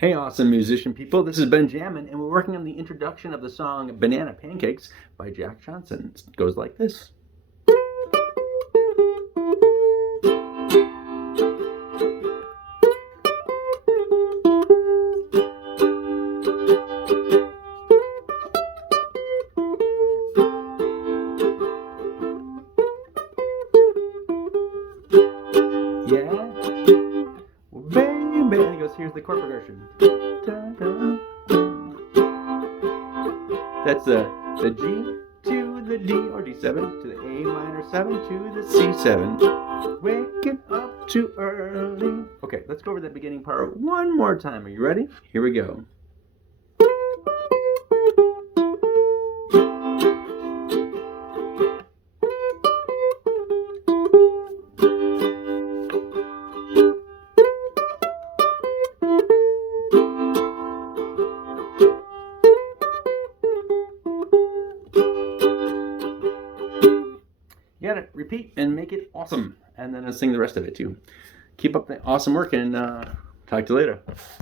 Hey, awesome musician people. This is Benjamin, and we're working on the introduction of the song Banana Pancakes by Jack Johnson. It goes like this. Yeah? Well, baby, and it goes, here's the chord progression. That's the G to the D or D7 to the A minor 7 to the C7. Waking up too early. Okay, let's go over that beginning part one more time. Are you ready? Here we go. You gotta repeat and make it awesome. And then I'll sing the rest of it too. Keep up the awesome work and talk to you later.